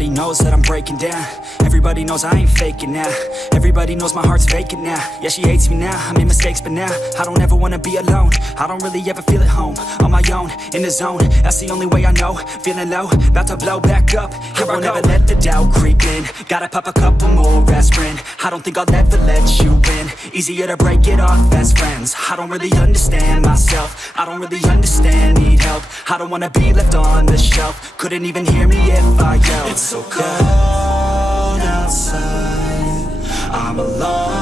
Everybody knows that I'm breaking down. Everybody knows I ain't faking now. Everybody knows my heart's vacant now. Yeah, she hates me now, I made mistakes, but now I don't ever wanna be alone. I don't really ever feel at home. On my own, in the zone, that's the only way I know. Feeling low, about to blow back up. Here I won't ever let the doubt creep in. Gotta pop a couple more aspirin. I don't think I'll ever let you in. Easier to break it off as friends. I don't really understand myself. I don't really understand, need help. I don't wanna be left on the shelf. Couldn't even hear me if I yelled. It's so cold outside, I'm alone